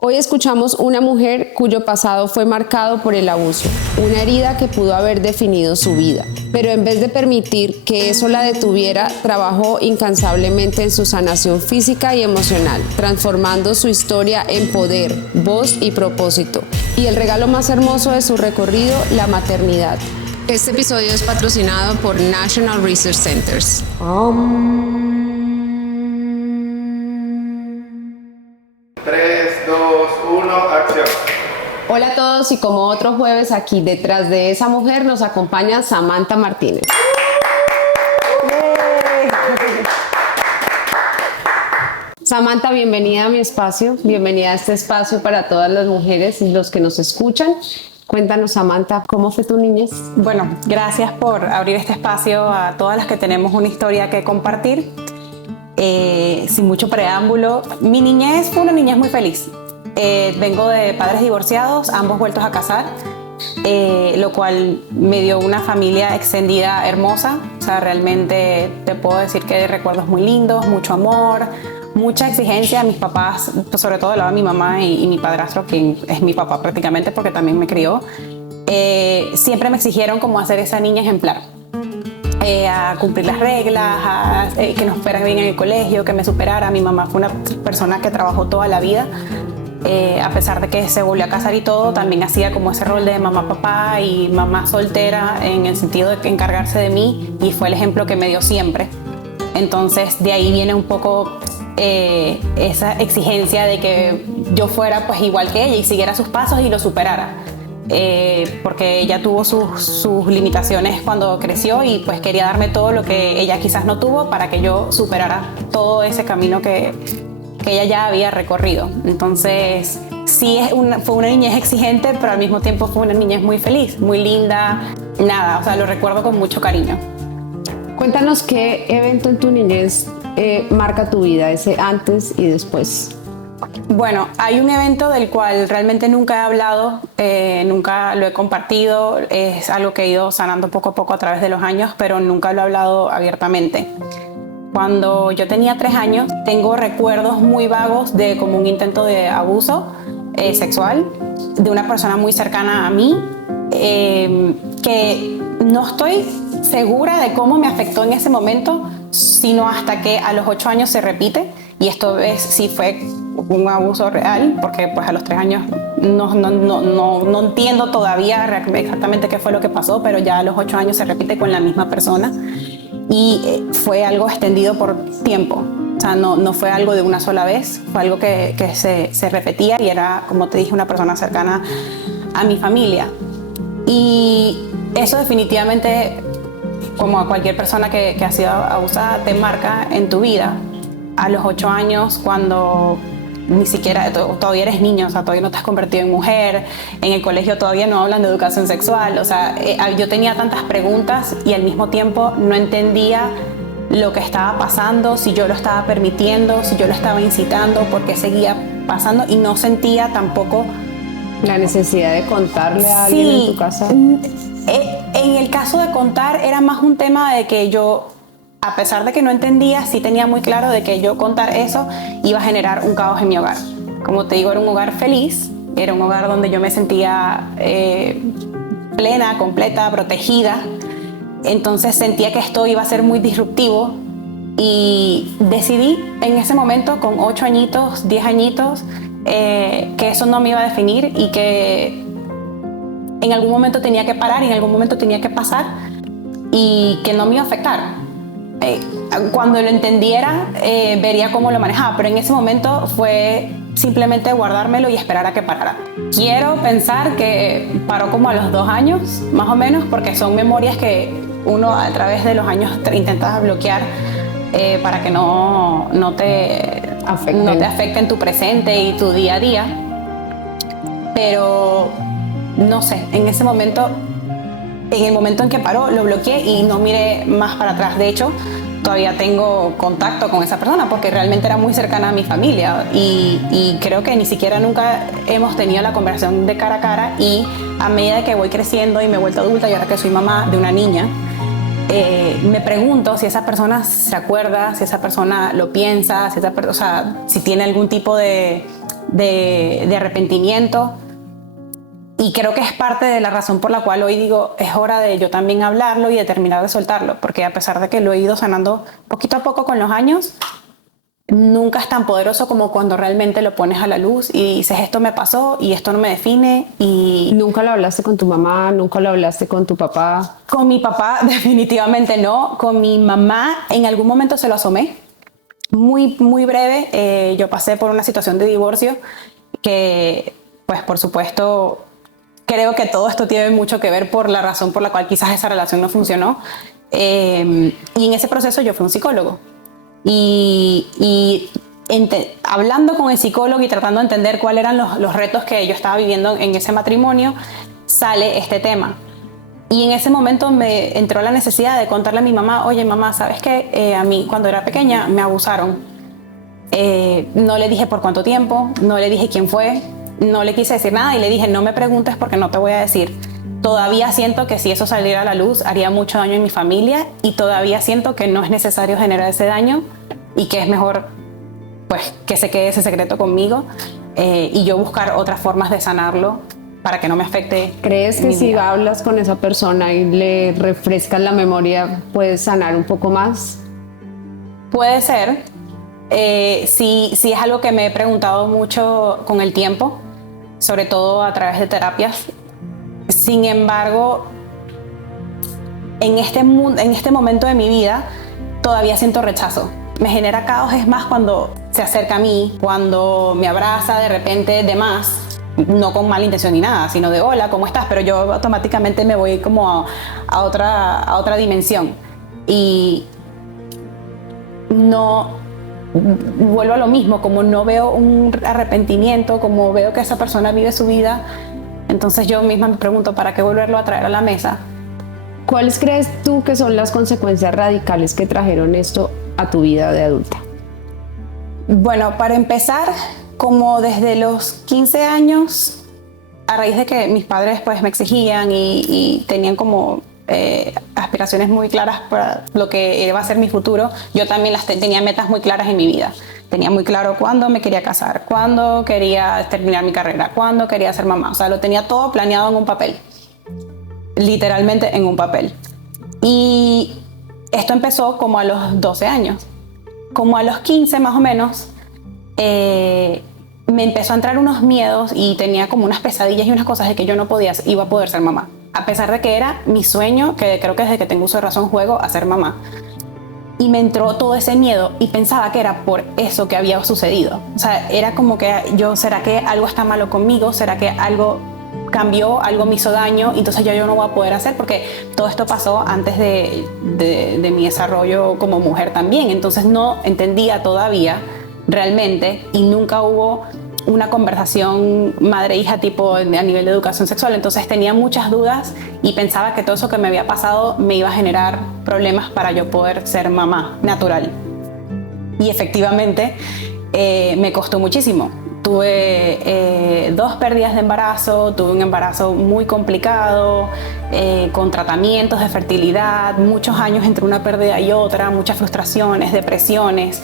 Hoy escuchamos una mujer cuyo pasado fue marcado por el abuso, una herida que pudo haber definido su vida, pero en vez de permitir que eso la detuviera, trabajó incansablemente en su sanación física y emocional, transformando su historia en poder, voz y propósito. Y el regalo más hermoso de su recorrido, la maternidad. Este episodio es patrocinado por National Research Centers. 3, 2, 1, acción. Hola a todos, y como otro jueves aquí detrás de esa mujer nos acompaña Samantha Martínez. Samantha, bienvenida a mi espacio, bienvenida a este espacio para todas las mujeres y los que nos escuchan. Cuéntanos, Samantha, ¿cómo fue tu niñez? Bueno, gracias por abrir este espacio a todas las que tenemos una historia que compartir. Sin mucho preámbulo, mi niñez fue una niñez muy feliz. Vengo de padres divorciados, ambos vueltos a casar, lo cual me dio una familia extendida hermosa. O sea, realmente te puedo decir que hay recuerdos muy lindos, mucho amor, mucha exigencia. Mis papás, sobre todo del lado de mi mamá y mi padrastro, quien es mi papá prácticamente porque también me crió, siempre me exigieron como hacer esa niña ejemplar. A cumplir las reglas, que nos fuera bien en el colegio, que me superara. Mi mamá fue una persona que trabajó toda la vida, a pesar de que se volvió a casar y todo, también hacía como ese rol de mamá, papá y mamá soltera, en el sentido de encargarse de mí, y fue el ejemplo que me dio siempre. Entonces de ahí viene un poco esa exigencia de que yo fuera pues igual que ella y siguiera sus pasos y lo superara. Porque ella tuvo sus limitaciones cuando creció y pues quería darme todo lo que ella quizás no tuvo para que yo superara todo ese camino que ella ya había recorrido. Entonces sí, fue una niñez exigente, pero al mismo tiempo fue una niñez muy feliz, muy linda. Nada, o sea, lo recuerdo con mucho cariño. Cuéntanos qué evento en tu niñez marca tu vida, ese antes y después. Bueno, hay un evento del cual realmente nunca he hablado, nunca lo he compartido, es algo que he ido sanando poco a poco a través de los años, pero nunca lo he hablado abiertamente. Cuando yo tenía 3 años, tengo recuerdos muy vagos de como un intento de abuso sexual de una persona muy cercana a mí, que no estoy segura de cómo me afectó en ese momento, sino hasta que a los 8 años se repite, y esto sí fue un abuso real, porque pues a los 3 años no entiendo todavía exactamente qué fue lo que pasó, pero ya a los 8 años se repite con la misma persona, y fue algo extendido por tiempo. O sea, no fue algo de una sola vez, fue algo que se repetía, y era, como te dije, una persona cercana a mi familia. Y eso definitivamente, como a cualquier persona que ha sido abusada, te marca en tu vida. A los 8 años, cuando ni siquiera todavía eres niño, o sea, todavía no te has convertido en mujer, en el colegio todavía no hablan de educación sexual, o sea, yo tenía tantas preguntas y al mismo tiempo no entendía lo que estaba pasando, si yo lo estaba permitiendo, si yo lo estaba incitando, por qué seguía pasando, y no sentía tampoco la necesidad de contarle a alguien en tu casa. En el caso de contar era más un tema de que yo, a pesar de que no entendía, sí tenía muy claro de que yo contar eso iba a generar un caos en mi hogar. Como te digo, era un hogar feliz, era un hogar donde yo me sentía plena, completa, protegida. Entonces sentía que esto iba a ser muy disruptivo, y decidí en ese momento, con 8 añitos, 10 añitos, que eso no me iba a definir, y que en algún momento tenía que parar, y en algún momento tenía que pasar, y que no me iba a afectar. Cuando lo entendiera, vería cómo lo manejaba, pero en ese momento fue simplemente guardármelo y esperar a que parara. Quiero pensar que paró como a los 2 años, más o menos, porque son memorias que uno a través de los años intenta bloquear, para que no te afecte en tu presente y tu día a día. Pero no sé, en ese momento, en el momento en que paró, lo bloqueé y no miré más para atrás. De hecho, todavía tengo contacto con esa persona porque realmente era muy cercana a mi familia, y creo que ni siquiera nunca hemos tenido la conversación de cara a cara. Y a medida que voy creciendo y me he vuelto adulta, y ahora que soy mamá de una niña, me pregunto si esa persona se acuerda, si esa persona lo piensa, si tiene algún tipo de de arrepentimiento. Y creo que es parte de la razón por la cual hoy digo, es hora de yo también hablarlo y de terminar de soltarlo, porque a pesar de que lo he ido sanando poquito a poco con los años, nunca es tan poderoso como cuando realmente lo pones a la luz y dices, esto me pasó y esto no me define. Y ¿Nunca lo hablaste con tu mamá? ¿Nunca lo hablaste con tu papá? con mi papá definitivamente no. Con mi mamá en algún momento se lo asomé. Muy, muy breve. Yo pasé por una situación de divorcio que, pues por supuesto, creo que todo esto tiene mucho que ver por la razón por la cual quizás esa relación no funcionó. Y en ese proceso yo fui un psicólogo. Hablando con el psicólogo y tratando de entender cuáles eran los retos que yo estaba viviendo en ese matrimonio, sale este tema. Y en ese momento me entró la necesidad de contarle a mi mamá, oye mamá, ¿sabes qué? A mí cuando era pequeña me abusaron. No le dije por cuánto tiempo, no le dije quién fue, no le quise decir nada y le dije, no me preguntes porque no te voy a decir. Todavía siento que si eso saliera a la luz haría mucho daño en mi familia y todavía siento que no es necesario generar ese daño y que es mejor pues que se quede ese secreto conmigo y yo buscar otras formas de sanarlo para que no me afecte. ¿Crees que mi si vida. hablas con esa persona y le refrescas la memoria, puedes sanar un poco más? Puede ser. Sí es algo que me he preguntado mucho con el tiempo, sobre todo a través de terapias. Sin embargo, en este momento de mi vida todavía siento rechazo. Me genera caos es más cuando se acerca a mí, cuando me abraza de repente de más, no con mala intención ni nada, sino de hola, ¿cómo estás? Pero yo automáticamente me voy como a otra dimensión. Y no vuelvo a lo mismo, como no veo un arrepentimiento, como veo que esa persona vive su vida, entonces yo misma me pregunto, ¿para qué volverlo a traer a la mesa? ¿Cuáles crees tú que son las consecuencias radicales que trajeron esto a tu vida de adulta? Bueno, para empezar, como desde los 15 años, a raíz de que mis padres pues me exigían y tenían como aspiraciones muy claras para lo que iba a ser mi futuro, yo también tenía metas muy claras en mi vida. Tenía muy claro cuándo me quería casar, cuándo quería terminar mi carrera, cuándo quería ser mamá. O sea, lo tenía todo planeado en un papel. Literalmente en un papel. Y esto empezó como a los 12 años. Como a los 15 más o menos, me empezó a entrar unos miedos y tenía como unas pesadillas y unas cosas de que yo no iba a poder ser mamá. A pesar de que era mi sueño, que creo que desde que tengo uso de razón juego a ser mamá. Y me entró todo ese miedo y pensaba que era por eso que había sucedido. O sea, era como que ¿será que algo está malo conmigo? ¿Será que algo cambió, algo me hizo daño? Entonces yo no voy a poder hacer porque todo esto pasó antes de mi desarrollo como mujer también. Entonces no entendía todavía realmente y nunca hubo una conversación madre-hija tipo a nivel de educación sexual. Entonces tenía muchas dudas y pensaba que todo eso que me había pasado me iba a generar problemas para yo poder ser mamá natural. Y efectivamente me costó muchísimo. Tuve 2 pérdidas de embarazo, tuve un embarazo muy complicado, con tratamientos de fertilidad, muchos años entre una pérdida y otra, muchas frustraciones, depresiones.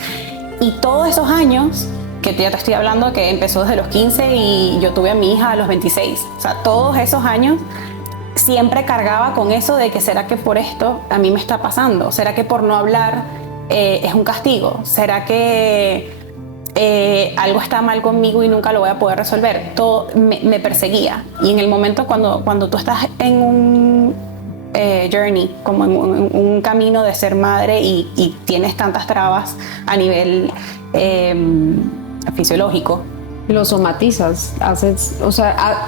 Y todos esos años, que ya te estoy hablando que empezó desde los 15 y yo tuve a mi hija a los 26. O sea, todos esos años siempre cargaba con eso de que ¿será que por esto a mí me está pasando? ¿Será que por no hablar es un castigo? ¿Será que algo está mal conmigo y nunca lo voy a poder resolver? Todo me perseguía. Y en el momento cuando tú estás en un journey, como en un camino de ser madre y tienes tantas trabas a nivel fisiológico, Lo somatizas,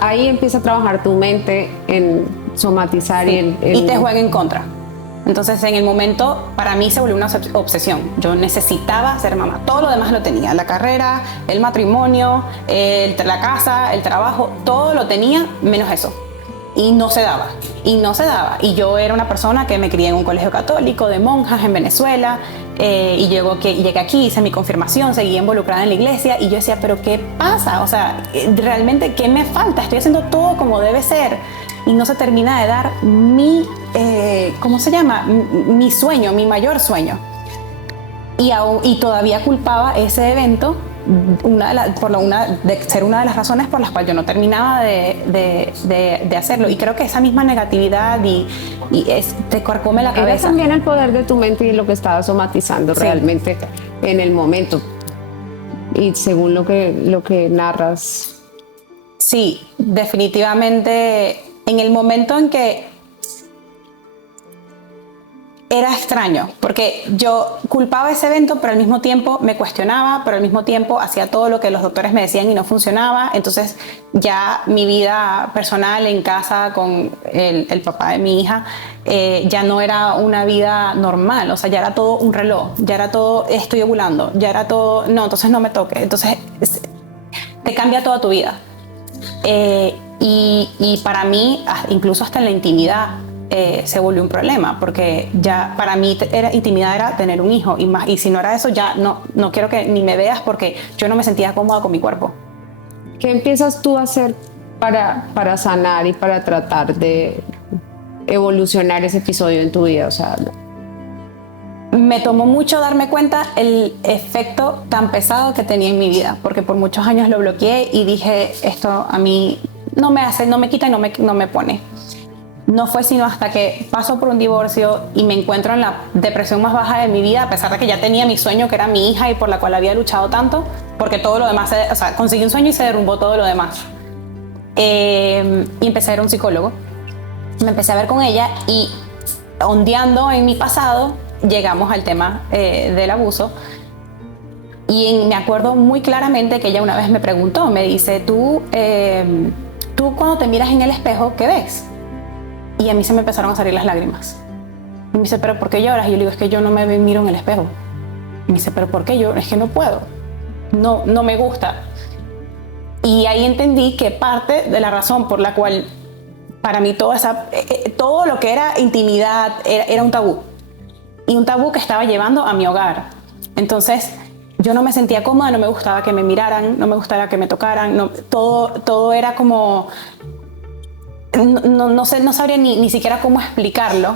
ahí empieza a trabajar tu mente en somatizar sí, y te juega en contra. Entonces en el momento para mí se volvió una obsesión. Yo necesitaba ser mamá. Todo lo demás lo tenía, la carrera, el matrimonio, la casa, el trabajo, todo lo tenía menos eso. Y no se daba. Y yo era una persona que me crié en un colegio católico de monjas en Venezuela y llegué aquí, hice mi confirmación, seguí involucrada en la iglesia y yo decía, ¿pero qué pasa? O sea, realmente, ¿qué me falta? Estoy haciendo todo como debe ser y no se termina de dar ¿cómo se llama? Mi sueño, mi mayor sueño. Y todavía culpaba ese evento de ser una de las razones por las cuales yo no terminaba de hacerlo. Y creo que esa misma negatividad te carcome la cabeza. Era también el poder de tu mente y lo que estabas somatizando realmente en el momento. Y según lo que narras. Sí, definitivamente en el momento en que era extraño, porque yo culpaba ese evento, pero al mismo tiempo me cuestionaba, pero al mismo tiempo hacía todo lo que los doctores me decían y no funcionaba. Entonces ya mi vida personal en casa con el papá de mi hija ya no era una vida normal, o sea, ya era todo un reloj, ya era todo estoy ovulando, ya era todo, no, entonces no me toque, entonces te cambia toda tu vida. Y para mí, incluso hasta en la intimidad, se volvió un problema, porque ya para mí intimidad era tener un hijo, y si no era eso, ya no quiero que ni me veas, porque yo no me sentía cómoda con mi cuerpo. ¿Qué empiezas tú a hacer para sanar y para tratar de evolucionar ese episodio en tu vida? O sea, me tomó mucho darme cuenta el efecto tan pesado que tenía en mi vida, porque por muchos años lo bloqueé y dije, esto a mí no me hace, no me quita y no me pone. No fue sino hasta que paso por un divorcio y me encuentro en la depresión más baja de mi vida, a pesar de que ya tenía mi sueño, que era mi hija y por la cual había luchado tanto, porque todo lo demás, o sea, conseguí un sueño y se derrumbó todo lo demás. Y empecé a ir a un psicólogo. Me empecé a ver con ella y ondeando en mi pasado, llegamos al tema del abuso. Y me acuerdo muy claramente que ella una vez me preguntó, me dice, tú cuando te miras en el espejo, ¿qué ves? Y a mí se me empezaron a salir las lágrimas. Y me dice, ¿pero por qué lloras? Y yo le digo, es que yo no me miro en el espejo. Y me dice, ¿pero por qué lloro? Es que no puedo. No me gusta. Y ahí entendí que parte de la razón por la cual para mí todo lo que era intimidad era un tabú. Y un tabú que estaba llevando a mi hogar. Entonces, yo no me sentía cómoda, no me gustaba que me miraran, no me gustaba que me tocaran. Todo era como... No sabría ni siquiera cómo explicarlo,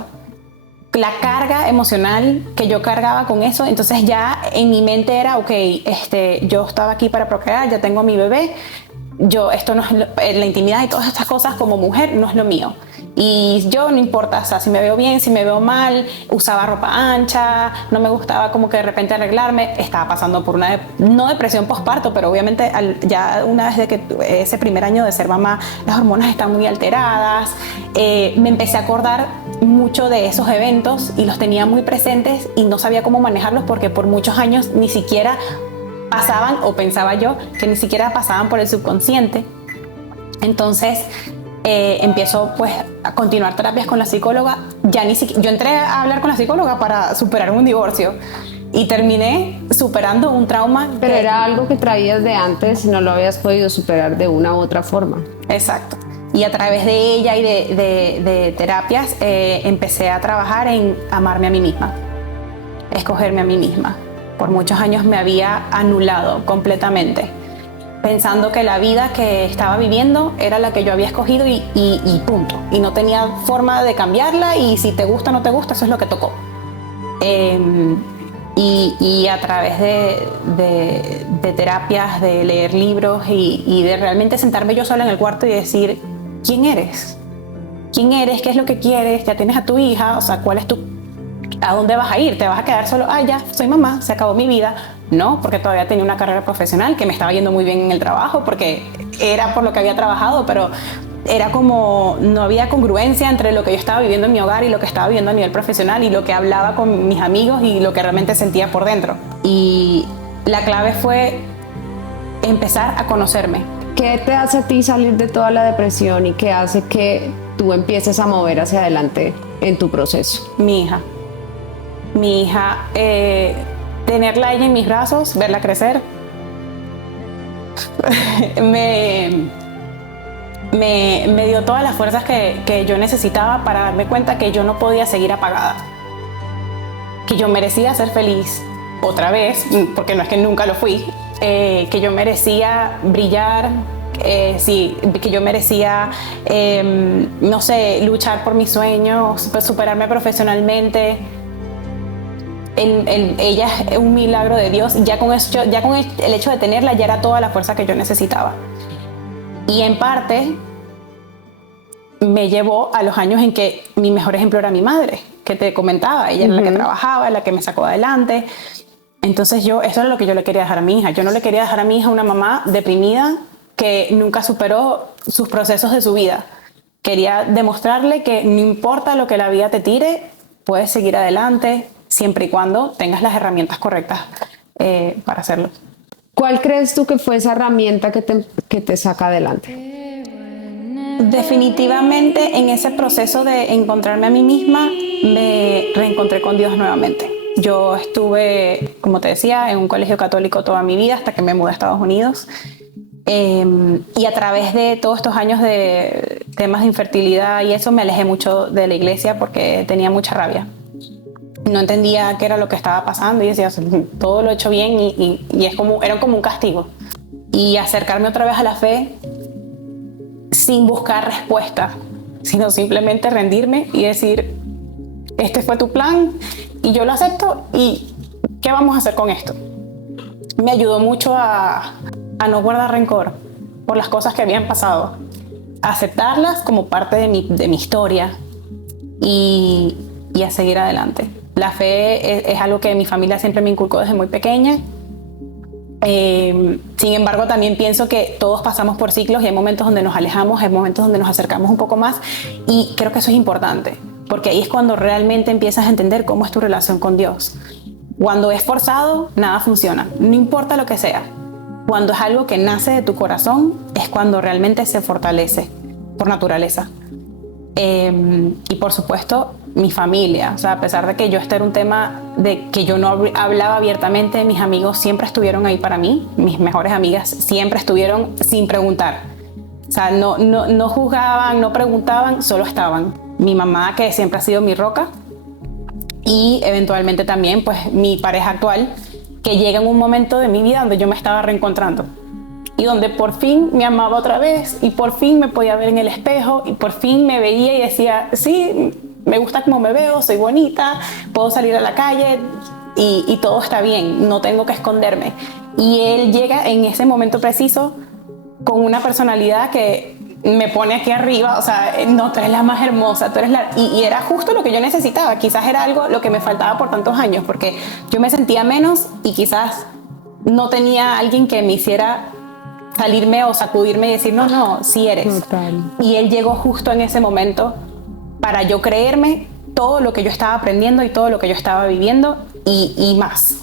la carga emocional que yo cargaba con eso. Entonces ya en mi mente era, ok, yo estaba aquí para procrear, ya tengo a mi bebé, esto no es la intimidad y todas estas cosas como mujer no es lo mío. Y yo no importa, o sea, si me veo bien, si me veo mal, usaba ropa ancha, no me gustaba como que de repente arreglarme, estaba pasando por una, no depresión postparto, pero obviamente ya una vez de que ese primer año de ser mamá, las hormonas están muy alteradas, me empecé a acordar mucho de esos eventos y los tenía muy presentes y no sabía cómo manejarlos porque por muchos años ni siquiera pasaban, o pensaba yo, que ni siquiera pasaban por el subconsciente. Entonces, empiezo pues a continuar terapias con la psicóloga. Yo entré a hablar con la psicóloga para superar un divorcio y terminé superando un trauma. Pero era algo que traías de antes y no lo habías podido superar de una u otra forma. Exacto. Y a través de ella y de terapias empecé a trabajar en amarme a mí misma, escogerme a mí misma. Por muchos años me había anulado completamente, pensando que la vida que estaba viviendo era la que yo había escogido y punto. Y no tenía forma de cambiarla y si te gusta o no te gusta, eso es lo que tocó. Y a través de terapias, de leer libros y de realmente sentarme yo sola en el cuarto y decir, ¿quién eres? ¿Quién eres? ¿Qué es lo que quieres? Ya tienes a tu hija, o sea, ¿cuál es ¿a dónde vas a ir? ¿Te vas a quedar solo? Ah, ya, soy mamá, se acabó mi vida. No, porque todavía tenía una carrera profesional que me estaba yendo muy bien en el trabajo, porque era por lo que había trabajado, pero era como, no había congruencia entre lo que yo estaba viviendo en mi hogar y lo que estaba viviendo a nivel profesional y lo que hablaba con mis amigos y lo que realmente sentía por dentro. Y la clave fue empezar a conocerme. ¿Qué te hace a ti salir de toda la depresión y qué hace que tú empieces a mover hacia adelante en tu proceso? Mi hija, tenerla a ella en mis brazos, verla crecer, me dio todas las fuerzas que yo necesitaba para darme cuenta que yo no podía seguir apagada, que yo merecía ser feliz otra vez, porque no es que nunca lo fui, que yo merecía brillar, sí, que yo merecía, no sé, luchar por mis sueños, superarme profesionalmente. ella es un milagro de Dios. Ya con el hecho de tenerla ya era toda la fuerza que yo necesitaba. Y en parte me llevó a los años en que mi mejor ejemplo era mi madre, que te comentaba. Ella era la que trabajaba, la que me sacó adelante. Entonces eso era lo que yo le quería dejar a mi hija. Yo no le quería dejar a mi hija una mamá deprimida que nunca superó sus procesos de su vida. Quería demostrarle que no importa lo que la vida te tire, puedes seguir adelante siempre y cuando tengas las herramientas correctas para hacerlo. ¿Cuál crees tú que fue esa herramienta que te saca adelante? Definitivamente en ese proceso de encontrarme a mí misma me reencontré con Dios nuevamente. Yo estuve, como te decía, en un colegio católico toda mi vida hasta que me mudé a Estados Unidos. Y a través de todos estos años de temas de infertilidad y eso me alejé mucho de la iglesia porque tenía mucha rabia. No entendía qué era lo que estaba pasando y decía, todo lo he hecho bien y era como un castigo. Y acercarme otra vez a la fe sin buscar respuesta, sino simplemente rendirme y decir, este fue tu plan y yo lo acepto y ¿qué vamos a hacer con esto? Me ayudó mucho a no guardar rencor por las cosas que habían pasado, a aceptarlas como parte de mi historia y a seguir adelante. La fe es algo que mi familia siempre me inculcó desde muy pequeña. Sin embargo, también pienso que todos pasamos por ciclos y hay momentos donde nos alejamos, hay momentos donde nos acercamos un poco más y creo que eso es importante, porque ahí es cuando realmente empiezas a entender cómo es tu relación con Dios. Cuando es forzado, nada funciona, no importa lo que sea. Cuando es algo que nace de tu corazón, es cuando realmente se fortalece por naturaleza. Y por supuesto, mi familia. O sea, a pesar de que este era un tema de que yo no hablaba abiertamente, mis amigos siempre estuvieron ahí para mí. Mis mejores amigas siempre estuvieron sin preguntar. O sea, no juzgaban, no preguntaban, solo estaban. Mi mamá, que siempre ha sido mi roca. Y eventualmente también, pues, mi pareja actual, que llega en un momento de mi vida donde yo me estaba reencontrando y donde por fin me amaba otra vez y por fin me podía ver en el espejo y por fin me veía y decía, sí, me gusta cómo me veo, soy bonita, puedo salir a la calle y todo está bien, no tengo que esconderme. Y él llega en ese momento preciso con una personalidad que me pone aquí arriba, o sea, no, tú eres la más hermosa, tú eres la... Y era justo lo que yo necesitaba, quizás era algo lo que me faltaba por tantos años, porque yo me sentía menos y quizás no tenía alguien que me hiciera salirme o sacudirme y decir, no, sí eres. Total. Y él llegó justo en ese momento para yo creerme todo lo que yo estaba aprendiendo y todo lo que yo estaba viviendo y más.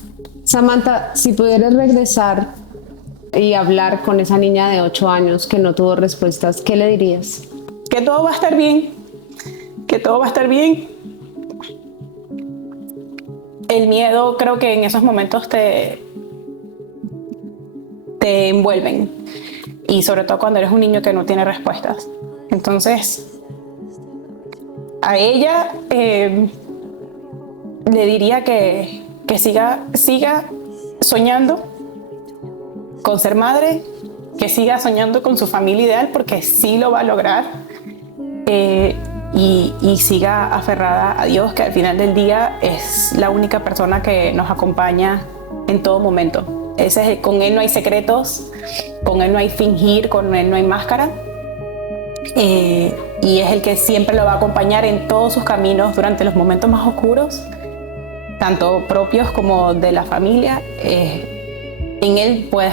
Samantha, si pudieras regresar y hablar con esa niña de 8 años que no tuvo respuestas, ¿qué le dirías? Que todo va a estar bien, que todo va a estar bien. El miedo creo que en esos momentos te envuelven y sobre todo cuando eres un niño que no tiene respuestas. Entonces, a ella le diría que siga soñando con ser madre, que siga soñando con su familia ideal porque sí lo va a lograr y siga aferrada a Dios, que al final del día es la única persona que nos acompaña en todo momento. Con Él no hay secretos, con Él no hay fingir, con Él no hay máscara y es el que siempre lo va a acompañar en todos sus caminos durante los momentos más oscuros, tanto propios como de la familia. En Él puede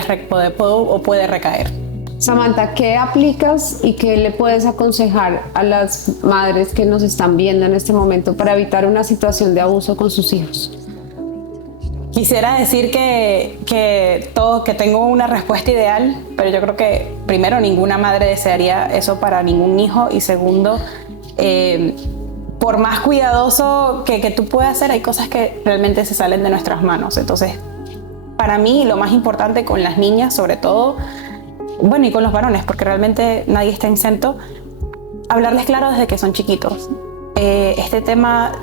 recaer. Samantha, ¿qué aplicas y qué le puedes aconsejar a las madres que nos están viendo en este momento para evitar una situación de abuso con sus hijos? Quisiera decir que tengo una respuesta ideal, pero yo creo que primero ninguna madre desearía eso para ningún hijo y segundo, por más cuidadoso que tú puedas ser, hay cosas que realmente se salen de nuestras manos. Entonces, para mí lo más importante con las niñas sobre todo, bueno, y con los varones, porque realmente nadie está exento, hablarles claro desde que son chiquitos. Este tema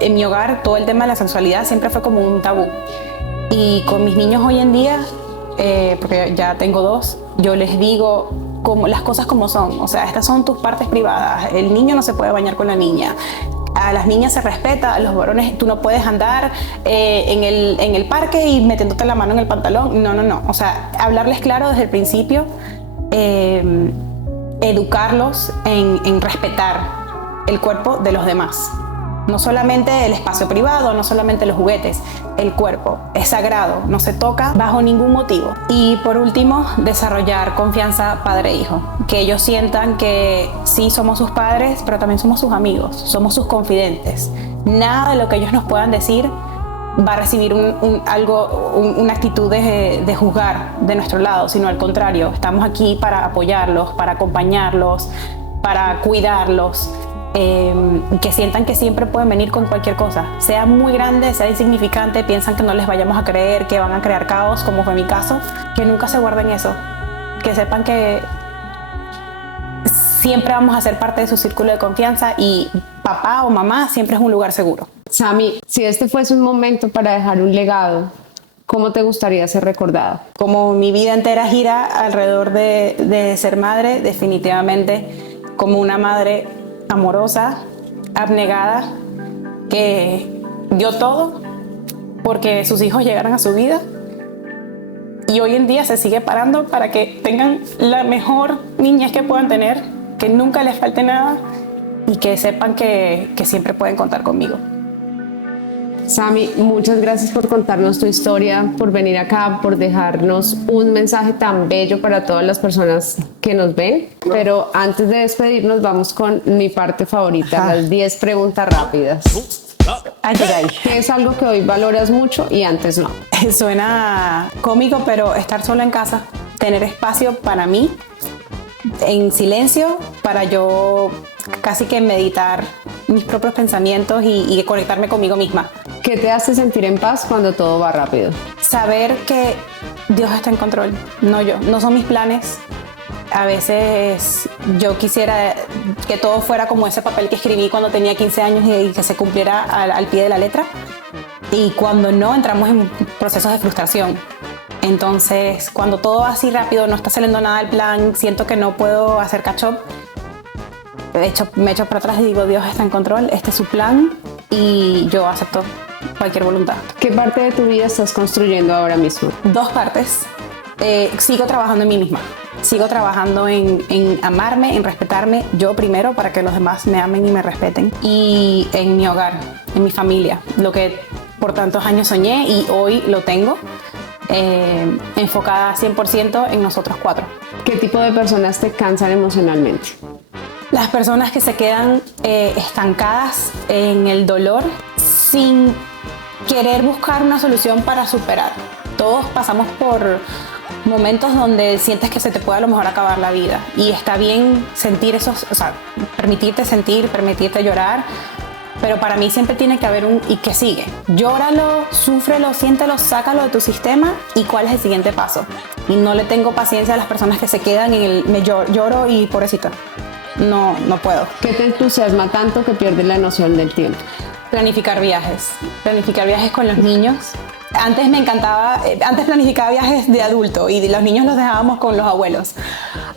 en mi hogar, todo el tema de la sexualidad siempre fue como un tabú y con mis niños hoy en día, porque ya tengo 2, yo les digo las cosas como son. O sea, estas son tus partes privadas, el niño no se puede bañar con la niña, A las niñas se respeta, a los varones tú no puedes andar en el parque y metiéndote la mano en el pantalón. No. O sea, hablarles claro desde el principio, educarlos en respetar el cuerpo de los demás. No solamente el espacio privado, no solamente los juguetes, el cuerpo es sagrado, no se toca bajo ningún motivo. Y por último, desarrollar confianza padre-hijo, que ellos sientan que sí somos sus padres, pero también somos sus amigos, somos sus confidentes. Nada de lo que ellos nos puedan decir va a recibir una actitud de juzgar de nuestro lado, sino al contrario, estamos aquí para apoyarlos, para acompañarlos, para cuidarlos. Que sientan que siempre pueden venir con cualquier cosa, sea muy grande, sea insignificante, piensan que no les vayamos a creer, que van a crear caos, como fue mi caso, que nunca se guarden eso, que sepan que siempre vamos a ser parte de su círculo de confianza y papá o mamá siempre es un lugar seguro. Sammy, si este fuese un momento para dejar un legado, ¿cómo te gustaría ser recordado? Como mi vida entera gira alrededor de ser madre, definitivamente como una madre amorosa, abnegada, que dio todo porque sus hijos llegaran a su vida y hoy en día se sigue parando para que tengan la mejor niñez que puedan tener, que nunca les falte nada y que sepan que siempre pueden contar conmigo. Sammy, muchas gracias por contarnos tu historia, por venir acá, por dejarnos un mensaje tan bello para todas las personas que nos ven. Pero antes de despedirnos, vamos con mi parte favorita, las 10 preguntas rápidas. ¿Qué es algo que hoy valoras mucho y antes no? Suena cómico, pero estar sola en casa, tener espacio para mí, en silencio, para yo casi que meditar mis propios pensamientos y conectarme conmigo misma. ¿Qué te hace sentir en paz cuando todo va rápido? Saber que Dios está en control, no yo, no son mis planes. A veces yo quisiera que todo fuera como ese papel que escribí cuando tenía 15 años y que se cumpliera al pie de la letra. Y cuando no, entramos en procesos de frustración. Entonces, cuando todo va así rápido, no está saliendo nada del plan, siento que no puedo hacer catch up, me echo para atrás y digo, Dios está en control, este es su plan y yo acepto cualquier voluntad. ¿Qué parte de tu vida estás construyendo ahora mismo? 2 partes. Sigo trabajando en mí misma. Sigo trabajando en amarme, en respetarme yo primero para que los demás me amen y me respeten. Y en mi hogar, en mi familia, lo que por tantos años soñé y hoy lo tengo. Enfocada 100% en nosotros 4. ¿Qué tipo de personas te cansan emocionalmente? Las personas que se quedan estancadas en el dolor sin querer buscar una solución para superar. Todos pasamos por momentos donde sientes que se te puede a lo mejor acabar la vida y está bien sentir esos, o sea, permitirte sentir, permitirte llorar. Pero para mí siempre tiene que haber un ¿y qué sigue? Llóralo, súfrelo, siéntelo, sácalo de tu sistema y ¿cuál es el siguiente paso? Y no le tengo paciencia a las personas que se quedan en el me lloro y pobrecita. No puedo. ¿Qué te entusiasma tanto que pierdes la noción del tiempo? Planificar viajes con los niños. Antes me encantaba, antes planificaba viajes de adulto y los niños los dejábamos con los abuelos.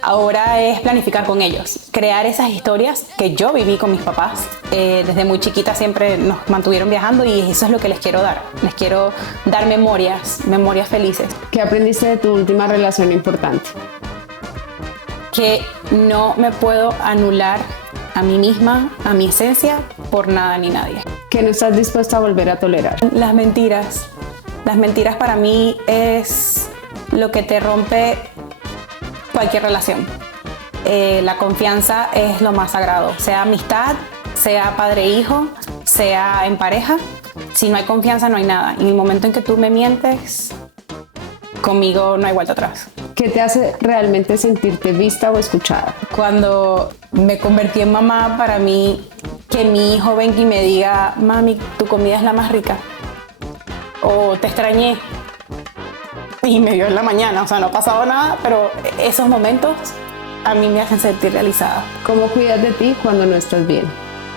Ahora es planificar con ellos, crear esas historias que yo viví con mis papás. Desde muy chiquita siempre nos mantuvieron viajando y eso es lo que les quiero dar. Les quiero dar memorias felices. ¿Qué aprendiste de tu última relación importante? Que no me puedo anular a mí misma, a mi esencia, por nada ni nadie. ¿Qué no estás dispuesta a volver a tolerar? Las mentiras. Las mentiras para mí es lo que te rompe cualquier relación. La confianza es lo más sagrado, sea amistad, sea padre-hijo, sea en pareja. Si no hay confianza no hay nada. Y en el momento en que tú me mientes, conmigo no hay vuelta atrás. ¿Qué te hace realmente sentirte vista o escuchada? Cuando me convertí en mamá, para mí, que mi hijo venga y me diga, mami, tu comida es la más rica. O te extrañé. Y me vio en la mañana, o sea, no ha pasado nada, pero esos momentos a mí me hacen sentir realizada. ¿Cómo cuidas de ti cuando no estás bien?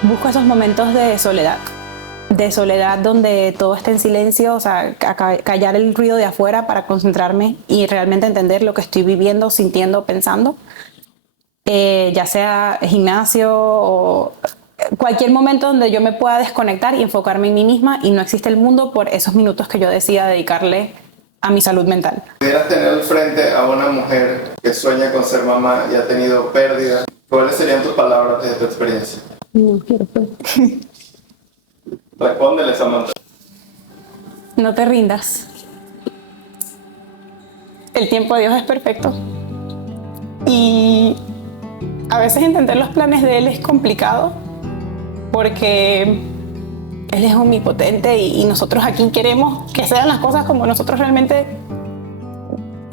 Busco esos momentos de soledad donde todo esté en silencio, o sea, callar el ruido de afuera para concentrarme y realmente entender lo que estoy viviendo, sintiendo, pensando. Ya sea gimnasio o cualquier momento donde yo me pueda desconectar y enfocarme en mí misma y no existe el mundo por esos minutos que yo decida dedicarle a mi salud mental. Pudieras tener al frente a una mujer que sueña con ser mamá y ha tenido pérdidas. ¿Cuáles serían tus palabras desde tu experiencia? No quiero. Respóndele, Samantha. No te rindas. El tiempo de Dios es perfecto. Y a veces entender los planes de Él es complicado porque Él es omnipotente y nosotros aquí queremos que sean las cosas como nosotros realmente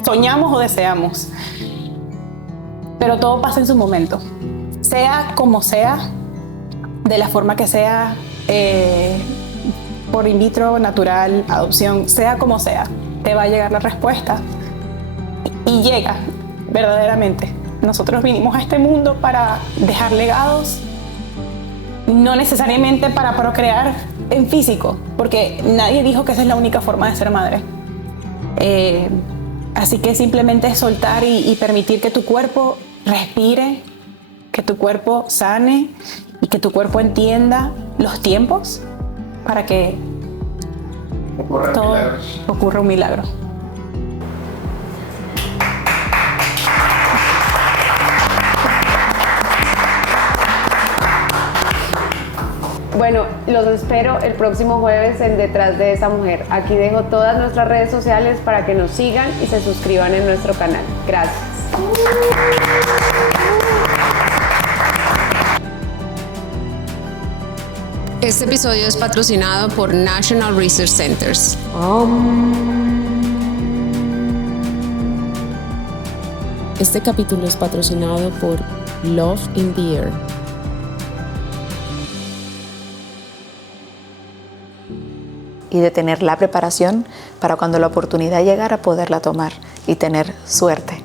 soñamos o deseamos. Pero todo pasa en su momento. Sea como sea, de la forma que sea, por in vitro, natural, adopción, sea como sea, te va a llegar la respuesta. Y llega, verdaderamente. Nosotros vinimos a este mundo para dejar legados, no necesariamente para procrear en físico, porque nadie dijo que esa es la única forma de ser madre. Así que simplemente es soltar y permitir que tu cuerpo respire, que tu cuerpo sane y que tu cuerpo entienda los tiempos para que todo ocurra un milagro. Bueno, los espero el próximo jueves en Detrás de esa mujer. Aquí dejo todas nuestras redes sociales para que nos sigan y se suscriban en nuestro canal. Gracias. Este episodio es patrocinado por National Research Centers. Este capítulo es patrocinado por Love in the Air. Y de tener la preparación para cuando la oportunidad llegara poderla tomar y tener suerte.